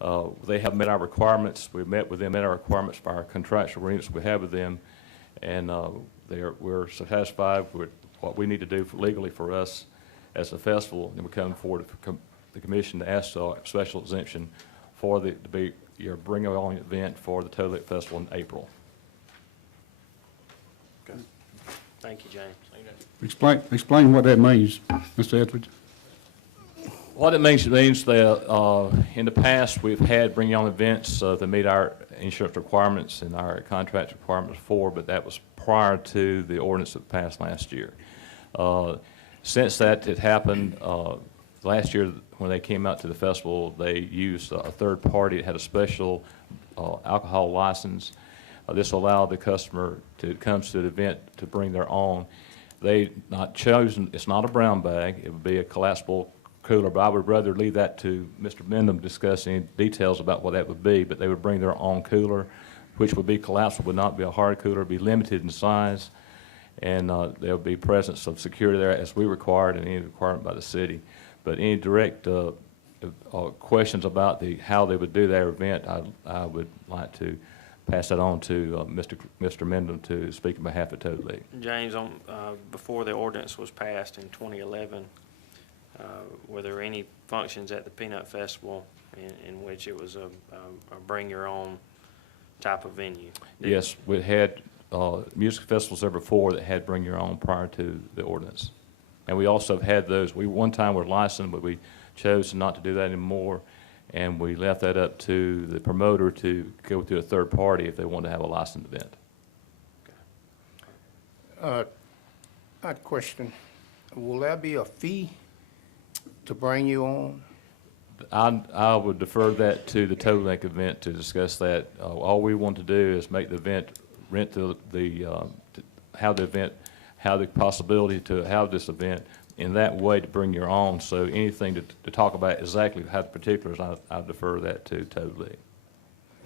They have met our requirements. We've met with them, met our requirements for our contractual agreements we have with them, and we're satisfied with what we need to do legally for us as a festival, and we're coming forward to the commission to ask a special exemption for to be your bring your own event for the Toad Lake Festival in April. Okay. Thank you, James. Explain what that means, Mr. Etheridge. What it means that in the past we've had bring your own events that meet our insurance requirements and our contract requirements for, but that was prior to the ordinance that passed last year. Since that had happened, last year when they came out to the festival, they used a third party that had a special alcohol license. This allowed the customer to come to the event to bring their own. They not chosen, it's not a brown bag, it would be a collapsible cooler, but I would rather leave that to Mr. Mendham to discuss any details about what that would be, but they would bring their own cooler, which would be collapsible, would not be a hard cooler, be limited in size, and there would be presence of security there as we required and any requirement by the city. But any direct questions about how they would do their event, I would like to pass that on to Mr. Mendham to speak on behalf of Toad Lake. James, before the ordinance was passed in 2011, were there any functions at the Peanut Festival in which it was a bring your own type of venue? Yes, we had music festivals there before that had bring your own prior to the ordinance. And we also have had those. We one time were licensed, but we chose not to do that anymore, and we left that up to the promoter to go to a third party if they wanted to have a licensed event. I had a question. Will there be a fee to bring you on? I would defer that to the Toad Lake event to discuss that. All we want to do is make the event, have the possibility to have this event in that way to bring your own. So anything to talk about exactly how the particulars, I defer that to Toad Lake.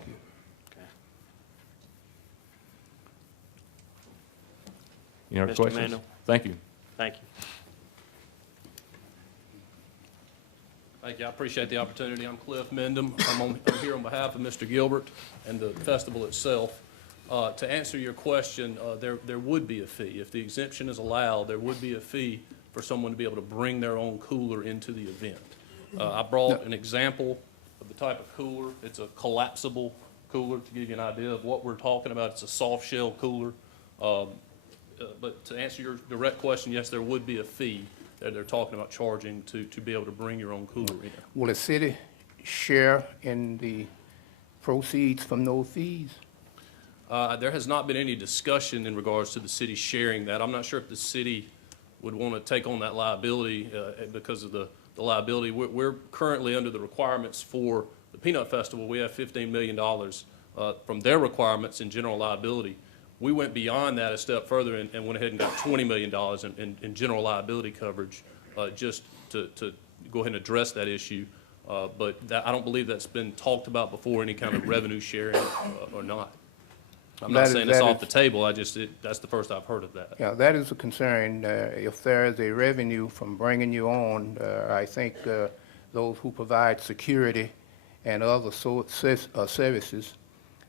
Okay. Any other Mr. questions? Mendham. Thank you. Thank you. Thank you. I appreciate the opportunity. I'm Cliff Mendham. I'm here on behalf of Mr. Gilbert and the festival itself. To answer your question, there would be a fee. If the exemption is allowed, there would be a fee for someone to be able to bring their own cooler into the event. I brought an example of the type of cooler. It's a collapsible cooler to give you an idea of what we're talking about. It's a soft shell cooler. But to answer your direct question, yes, there would be a fee that they're talking about charging to be able to bring your own cooler in. Will the city share in the proceeds from those fees? There has not been any discussion in regards to the city sharing that. I'm not sure if the city would want to take on that liability because of the liability. We're currently under the requirements for the Peanut Festival. We have $15 million from their requirements in general liability. We went beyond that a step further and went ahead and got $20 million in general liability coverage just to go ahead and address that issue. But I don't believe that's been talked about before, any kind of revenue sharing or not. I'm not saying it's off the table. That's the first I've heard of that. Yeah, that is a concern. If there is a revenue from bringing you on, I think those who provide security and other services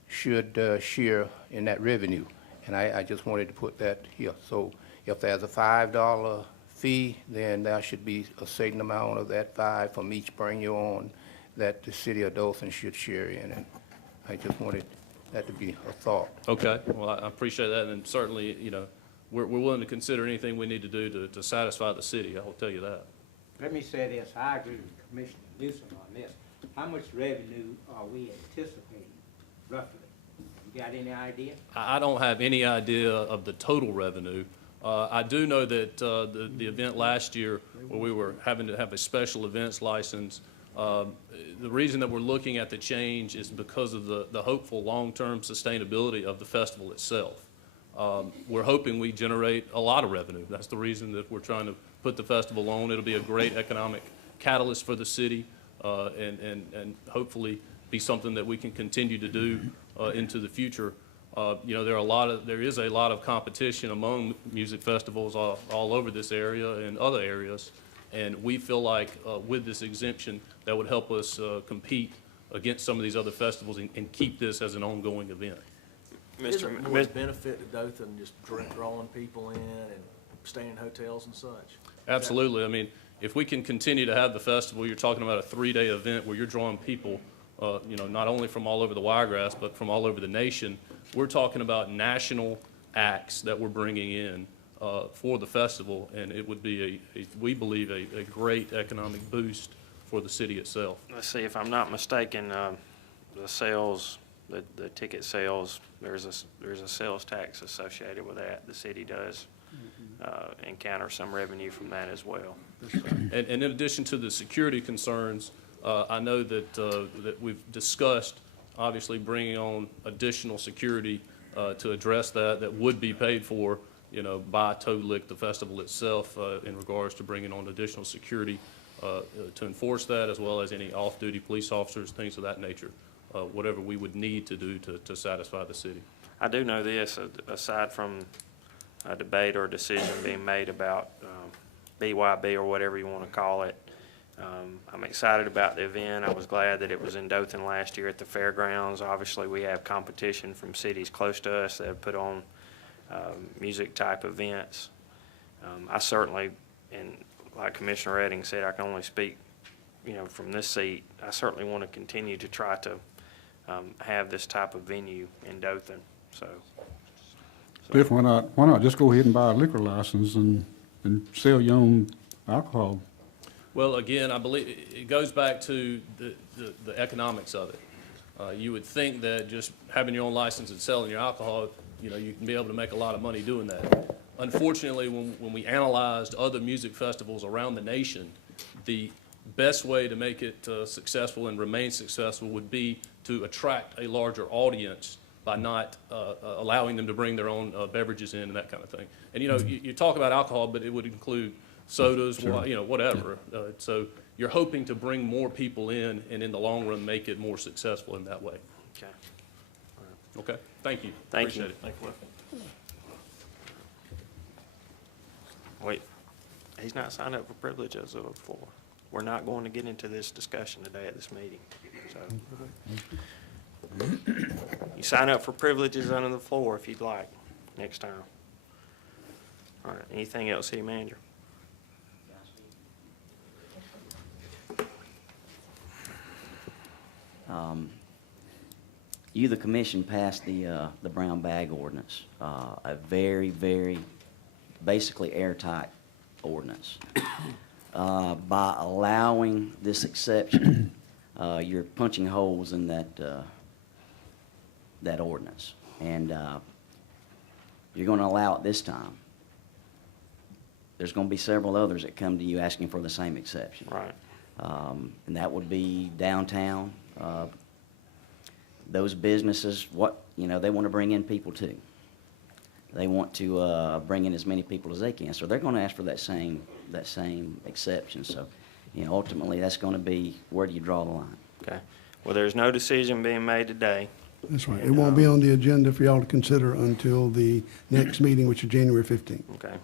should share in that revenue. And I just wanted to put that here. So if there's a $5 fee, then there should be a certain amount of that $5 from each bring you on that the city of Dothan should share in. And I just wanted that to be a thought. Okay. Well, I appreciate that, and certainly, we're willing to consider anything we need to do to satisfy the city. I will tell you that. Let me say this. I agree with Commissioner Newsom on this. How much revenue are we anticipating, roughly? You got any idea? I don't have any idea of the total revenue. I do know that the event last year where we were having to have a special events license, the reason that we're looking at the change is because of the hopeful long-term sustainability of the festival itself. We're hoping we generate a lot of revenue. That's the reason that we're trying to put the festival on. It'll be a great economic catalyst for the city and hopefully be something that we can continue to do into the future. There is a lot of competition among music festivals all over this area and other areas, and we feel like with this exemption that would help us compete against some of these other festivals and keep this as an ongoing event. Mr. Isn't more benefit to Dothan just drawing people in and staying in hotels and such? Absolutely. I mean, if we can continue to have the festival, you're talking about a 3-day event where you're drawing people, not only from all over the Wiregrass, but from all over the nation. We're talking about national acts that we're bringing in for the festival, and it would be we believe, a great economic boost for the city itself. Let's see, if I'm not mistaken, the sales, the ticket sales, there's a sales tax associated with that. The city does encounter some revenue from that as well. And in addition to the security concerns, I know that we've discussed, obviously, bringing on additional security to address that would be paid for, by Totalic, the festival itself, in regards to bringing on additional security to enforce that, as well as any off-duty police officers, things of that nature, whatever we would need to do to satisfy the city. I do know this, aside from a debate or a decision being made about BYB or whatever you want to call it, I'm excited about the event. I was glad that it was in Dothan last year at the fairgrounds. Obviously, we have competition from cities close to us that have put on music-type events. I certainly, and like Commissioner Redding said, I can only speak, from this seat. I certainly want to continue to try to have this type of venue in Dothan. So Cliff, why not just go ahead and buy a liquor license and sell your own alcohol? Well, again, I believe it goes back to the economics of it. You would think that just having your own license and selling your alcohol, you can be able to make a lot of money doing that. Unfortunately, when we analyzed other music festivals around the nation, the best way to make it successful and remain successful would be to attract a larger audience by not allowing them to bring their own beverages in and that kind of thing. And, you talk about alcohol, but it would include sodas, whatever. So you're hoping to bring more people in and in the long run make it more successful in that way. okay. Okay, thank you. Thank you. Appreciate it. Thank you. Wait, he's not signed up for privilege as of before. We're not going to get into this discussion today at this meeting. So you sign up for privileges under the floor if you'd like next time. All right, anything else, City Manager? You, the commission, passed the brown bag ordinance, a very, very basically airtight ordinance. By allowing this exception, you're punching holes in that ordinance, and you're going to allow it this time. There's going to be several others that come to you asking for the same exception. Right. And that would be downtown. Those businesses, they want to bring in people too. They want to bring in as many people as they can, so they're going to ask for that same exception. So, ultimately, that's going to be, where do you draw the line? Okay. Well, there's no decision being made today. That's right. It won't be on the agenda for y'all to consider until the next meeting, which is January 15th. Okay.